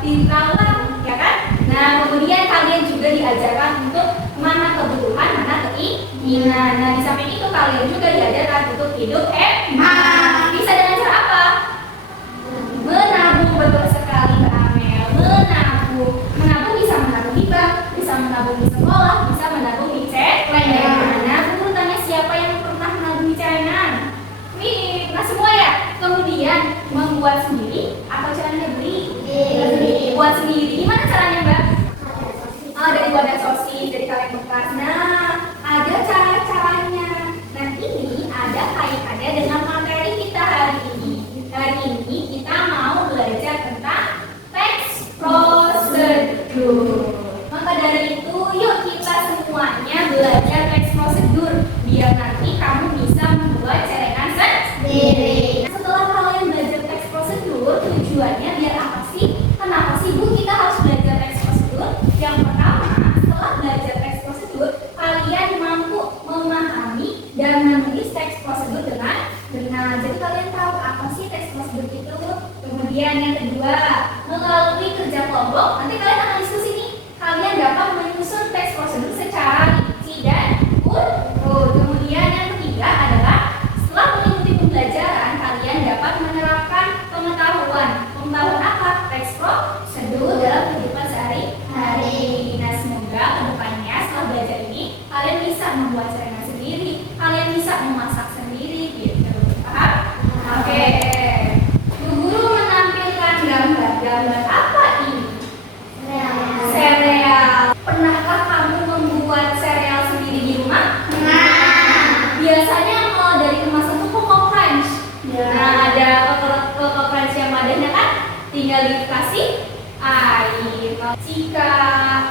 ditalang, ya kan? Nah, kemudian kalian juga diajarkan untuk mana kebutuhan, mana keinginan. Nah, di samping itu kalian juga diajarkan untuk hidup hemat. Bisa dengan cara apa? Menabung, betul sekali Mbak Amel. Menabung. Menabung bisa menabung di bank, bisa menabung di sekolah, bisa menabung di celengan. Nah, urutannya siapa yang pernah menabung di celengan? Nah, semua ya. Kemudian membuat sendiri atau caranya beli? Buat sendiri. Gimana caranya, Mbak? Dari wadah sosis, dari kaleng bekas. Nah, ada cara-caranya. Nah, ini ada kaitannya dengan materi kita hari ini. Hari ini kita mau belajar tentang teks prosedur. Maka dari itu, yuk kita semuanya belajar teks prosedur biar nanti kamu bisa membuat celengan sendiri. Setelah kalian belajar teks prosedur, tujuannya biar apa sih? Kenapa sih Bu kita harus belajar teks prosedur? Yang pertama, setelah belajar teks prosedur, kalian mampu memahami dan menulis teks prosedur dengan benar. Jadi kalian tahu apa sih teks prosedur itu. Kemudian yang kedua, melalui kerja kelompok, nanti kalian akan diskusi nih. Kalian dapat menyusun teks prosedur secara rinci dan urut. Kemudian yang ketiga adalah setelah mengikuti pembelajaran, kalian dapat menerapkan pengetahuan. Pengetahuan apa? Teks prosedur dalam kehidupan sehari-hari. Nah, semoga kedepannya setelah belajar ini kalian bisa membuat celengan sendiri, kalian bisa memasak sendiri, gitu. Paham? Oke. Bu Guru menampilkan gambar apa ini? Sereal. Pernahkah kamu membuat sereal sendiri di rumah? Biasanya kalau dari kemasan tuh Coco Crunch. Nah, ada Coco Crunch yang wadahnya kan tinggal dikasih air. Jika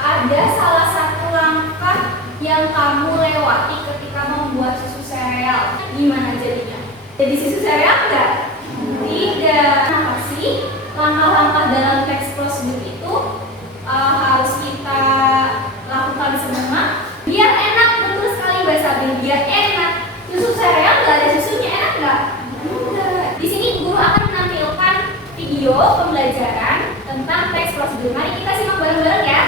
ada salah satu langkah yang kamu lewati ketika membuat susu sereal, gimana jadinya? Jadi susu sereal enggak? Tidak. Kenapa sih langkah-langkah dalam teks prosedur itu harus kita lakukan semua? Biar enak, betul sekali Mbak Sabil, biar enak. Susu sereal nggak ada susunya, enak nggak? Enggak. Di sini guru akan menampilkan video pembelajaran tentang teks prosedur. Mari kita simak bareng-bareng ya.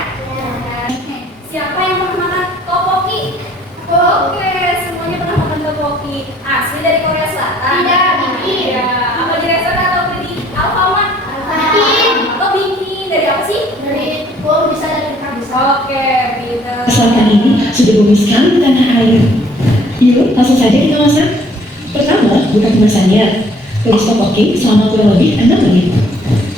Siapa yang pernah makan tteokbokki? Oke, semuanya pernah makan tteokbokki. Asli dari Korea Selatan? Tidak, Bingki. Ya, apa di restoran atau di Alfamart? Atau Bingki? Dari apa sih? Dari tepung, bisa dari kabus. Oke, gitu. Selatan ini sudah bumi sekali di tanah air. Yuk, langsung saja kita masak. Pertama, buka kemasannya. Tulis tteokbokki selama kurang lebih 6 menit.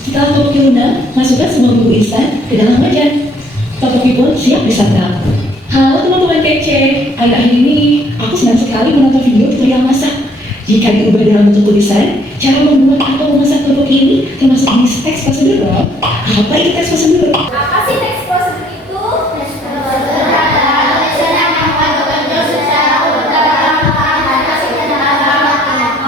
Setelah tteokbokki lunak, masukkan semua bumbu instan ke dalam wajan. Tteokbokki pun siap disantap. Halo teman-teman kece, akhir-akhir ini aku senang sekali menonton video tutorial masak. Jika diubah dalam bentuk tulisan, cara membuat atau memasak tteokbokki ini termasuk di teks prosedur loh. Apa itu teks prosedur? Apa sih teks prosedur itu?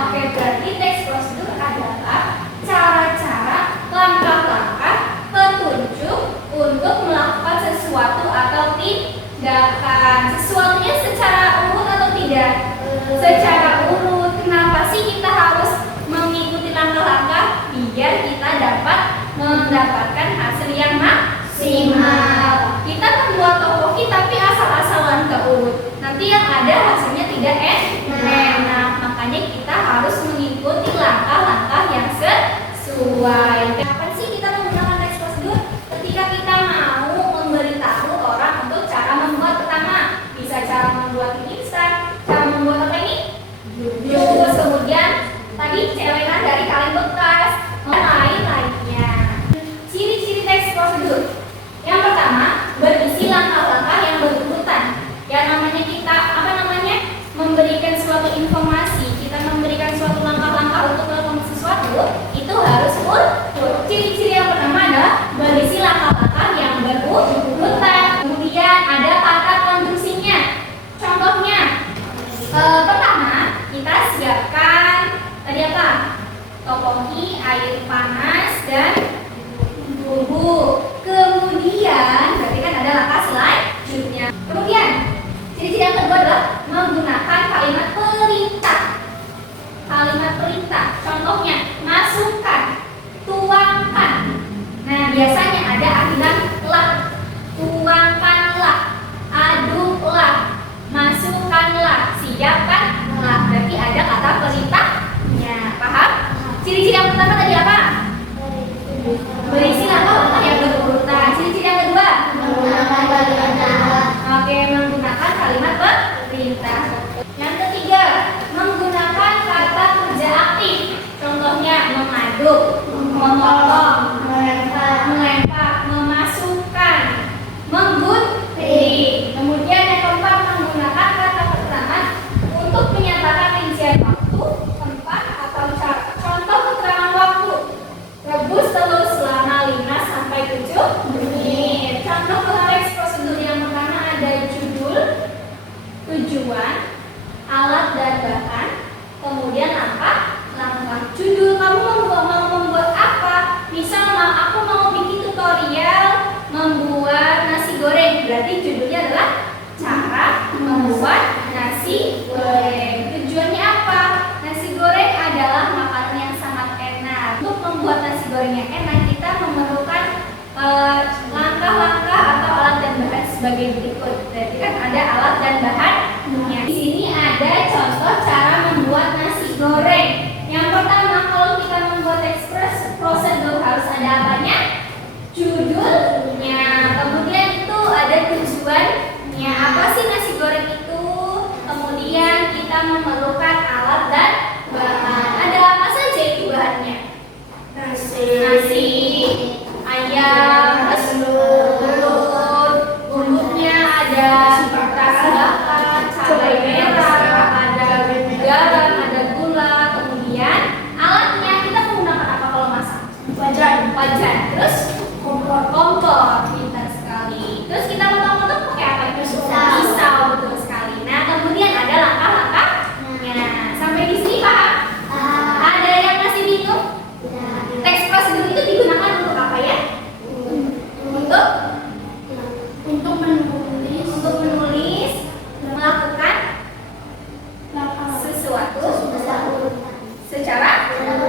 Oke, berarti teks prosedur adalah cara-cara, langkah-langkah, petunjuk untuk melakukan sesuatu atau tindakan. Sesuatunya secara urut atau tidak? Secara urut. Kenapa sih kita harus mengikuti langkah-langkah? Biar kita dapat mendapatkan hasil yang maksimal. Kita membuat tteokbokki tapi asal-asalan gak urut. Nanti yang ada hasilnya tidak enak. Makanya kita harus mengikuti langkah-langkah yang sesuai. Kapan sih kita menggunakan teks prosedur? Ketika kita mau memberitahu orang untuk cara membuat. Pertama, bisa cara membuat mie instan, cara membuat apa ini? Jus. Kemudian tadi celengan dari kaleng bekas, dan lain-lainnya. Ciri-ciri teks prosedur. Yang pertama, berisi langkah-langkah yang berurutan. Yang namanya kita memberikan suatu informasi, kita memberikan suatu langkah-langkah untuk melakukan sesuatu, itu harus urut. biasanya ada akhiran lah. Tuangkanlah, aduklah, masukkanlah, siapkanlah. Berarti ada kata perintahnya. Paham? Ciri-ciri yang pertama tadi apa? Berisi langkah-langkah yang berurutan. Ciri-ciri yang kedua? Menggunakan kalimat dalam. Oke, menggunakan kalimat perintah. Yang ketiga, menggunakan kata kerja aktif. Contohnya mengaduk, memotong, melempar, memasukkan, menggunting. Kemudian yang keempat, menggunakan kata keterangan untuk menyatakan rincian waktu, tempat, atau cara. Contoh keterangan waktu: rebus telur selama 5 sampai 7 menit. Contoh teks prosedur yang pertama ada judul, tujuan, alat dan bahan, kemudian langkah. Judul, kamu mau membuat apa? Misal aku mau bikin tutorial membuat nasi goreng. Berarti judulnya adalah cara membuat nasi goreng. Tujuannya apa? Nasi goreng adalah makanan yang sangat enak. Untuk membuat nasi goreng yang enak, kita memerlukan langkah-langkah atau alat dan bahan sebagai berikut. Berarti kan ada alat dan bahannya. Di sini ada contoh cara membuat nasi goreng. Yang pertama, kalau kita membuat ekspres prosedur harus ada apanya? Judulnya. Kemudian itu ada tujuannya. Apa sih nasi goreng itu? Kemudian kita memerlukan alat dan bahan. Ada apa saja itu bahannya? Nasi, ayam, telur, bumbunya ada rasa bakar, cabai merah, ada garam, ada gula. Kemudian alatnya kita menggunakan apa kalau masak? Wajan. Terus kompor. Pintar sekali. Terus kita potong-potong pakai apa itu? Pisau. Betul sekali. Nah, kemudian ada langkah-langkahnya. Sampai di sini paham? Ada yang masih bingung? Teks prosedur itu digunakan untuk apa ya? Untuk menulis, melakukan sesuatu secara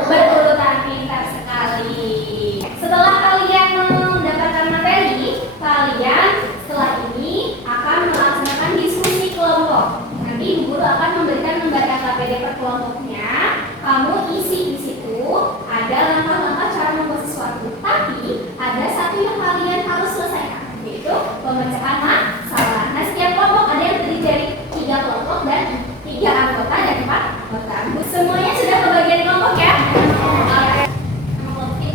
berurutan. Pintar sekali. Setelah kalian mendapatkan materi, kalian setelah ini akan melaksanakan diskusi kelompok. Nanti Ibu Guru akan memberikan lembar KPD per kelompoknya. Kamu isi di situ. Ada langkah-langkah cara membuat sesuatu. Tapi ada satu yang kalian harus selesaikan, yaitu pemecahan masalah. Nah, setiap kelompok ada yang terdiri dari 3 kelompok dan 3 anggota dan 4 anggota. Semuanya sudah kebagian kelompok ya? Oke.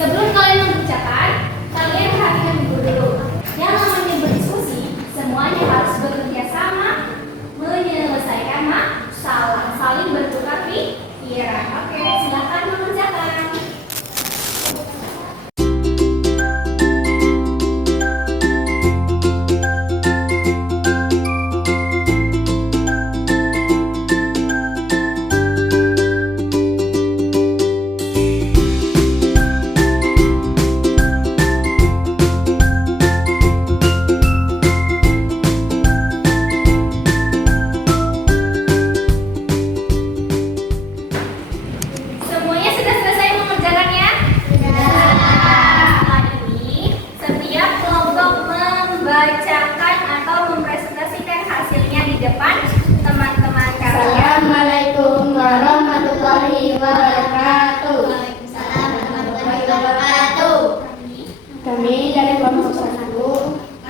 Sebelum kalian mengerjakan, kalian perhatikan dulu. Yang namanya berdiskusi, semuanya harus bekerja sama menyelesaikan masalah, saling bertukar pikiran. Oke, silakan mengerjakan. Semuanya sudah selesai mengerjakannya? Setelah ini, setiap kelompok membacakan atau mempresentasikan hasilnya di depan teman-teman kalian. Assalamualaikum warahmatullahi wabarakatuh. Waalaikumsalam warahmatullahi wabarakatuh. Kami dari kelompok 1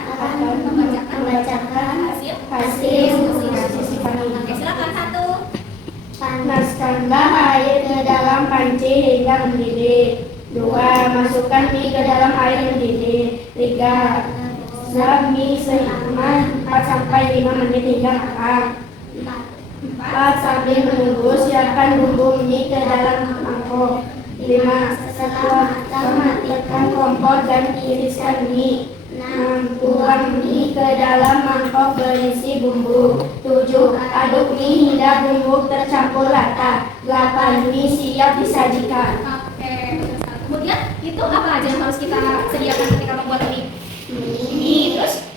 akan membacakan hasil diskusi kami. Oke, silakan. 1. Panaskanlah air ke dalam panci hingga mendidih. 2. Masukkan mie ke dalam air mendidih. 3. Masak mie selama 4-5 menit hingga matang. 4. Sambil menunggu, siapkan bumbu mie ke dalam mangkok. 5. Setelah matang, matikan kompor dan iriskan mie. 6. Tuang mie ke dalam mangkok berisi bumbu. 7. Aduk mie hingga bumbu tercampur rata. 8. Mie siap disajikan. Oke. Kemudian itu apa aja yang harus kita sediakan ketika membuat mie? Mie, terus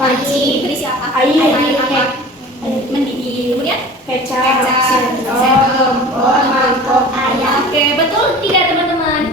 panci berisi apa? Air. Apa? Mendidih. Kemudian Kecap, sendok, kompor, mangkok, ayam. Oke, betul tidak teman-teman?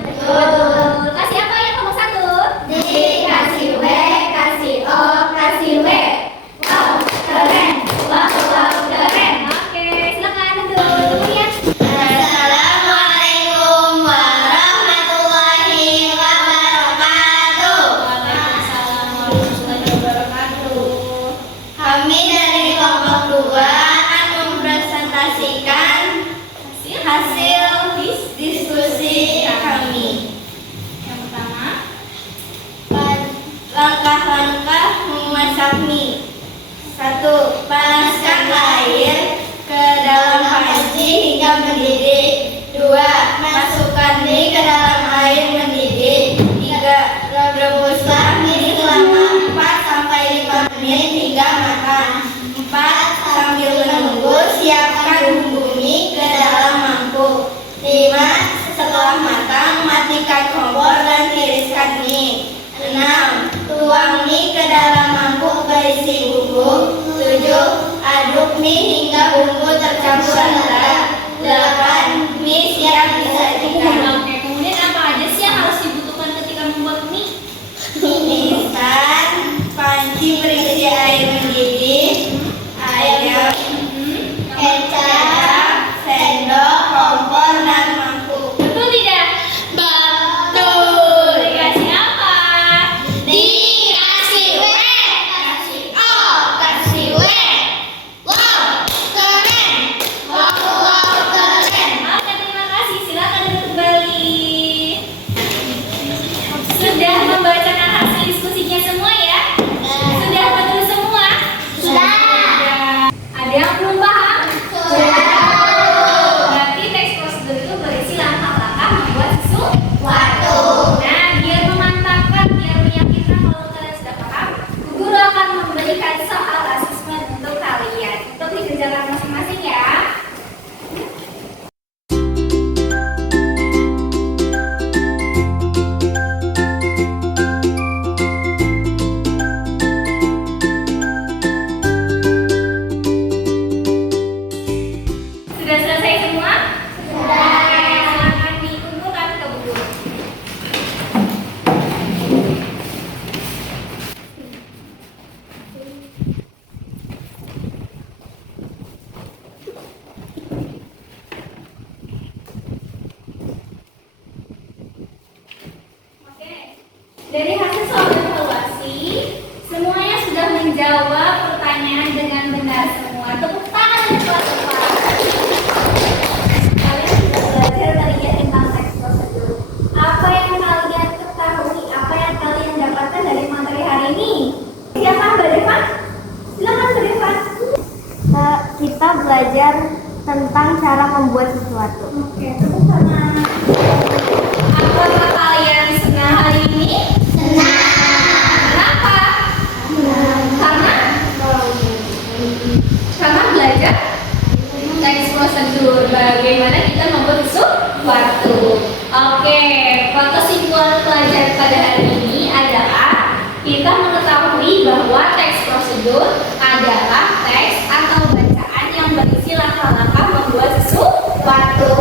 memasak mie. 1. Panaskan air ke dalam panci hingga mendidih. 2. Masukkan mie ke dalam air mendidih. 3. Rebuslah mie selama 4 sampai 5 menit hingga matang. 4. Sambil menunggu, siapkan bumbu mie ke dalam mangkuk. 5. Setelah matang, matikan kompor dan tiriskan mie. 6. Tuang mie ke dalam mangkuk berisi bumbu. 7. Aduk mie hingga bumbu tercampur rata. 8. Mie siap disajikan. Oke, kemudian apa aja sih yang harus dibutuhkan ketika membuat mie? Mie instan, panci berisi air mendidih, ayam, kecap, sendok, kompor, dan mangkuk. Betul tidak? Betul. Dikasih apa? Dikasih W, kasih O, kasih W. Wow, keren. Wow, keren. Oke, terima kasih. Silakan duduk kembali. Sudah membacakan hasil diskusinya semua ya? Sudah betul semua? Sudah. Ada yang belum paham? Berarti teks prosedur itu berisi langkah-langkah membuat sesuatu. Nah, biar memantapkan, biar meyakinkan kalau kalian sudah paham, guru akan memberikan soal asesmen untuk kalian. Untuk dikerjakan masing-masing ya. Sudah selesai semua? Sudah. Silakan dikumpulkan ke buku. Oke. Dari hasil soal evaluasi, semuanya sudah menjawab pertanyaan dengan benar semua. Tepuk tangan untuk kelas. Kalian sudah belajar bagian tentang teks prosedur. Apa yang kalian ketahui? Apa yang kalian dapatkan dari materi hari ini? Siapa Mbak Deva? Silakan Mbak Deva. Kita belajar tentang cara membuat sesuatu. Oke, tepuk tangan. Apakah kalian senang hari ini? Kenapa? Karena belajar teks prosedur, bagaimana kita membuat sesuatu. Oke, kesimpulan pelajaran pada hari ini adalah kita mengetahui bahwa teks prosedur adalah teks atau bacaan yang berisi langkah-langkah membuat sesuatu.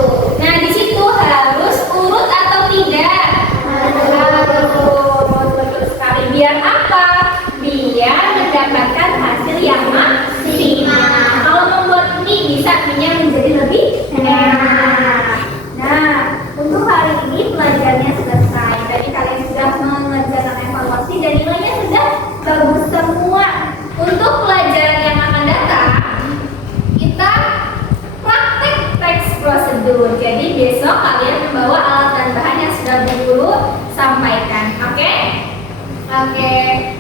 Nah, di situ harus urut atau tidak? Harus. Betul sekali. Biar apa? Biar mendapatkan hasil yang maksimal. Kalau membuat mie, bisa mie-nya menjadi lebih enak. Nah, untuk hari ini pelajarannya selesai. Tadi kalian sudah mengerjakan evaluasi dan nilainya sudah bagus semua. Untuk pelajaran yang akan datang, kita praktek teks prosedur. Jadi besok kalian membawa alat dan bahan yang sudah guru sampaikan. Oke? Oke.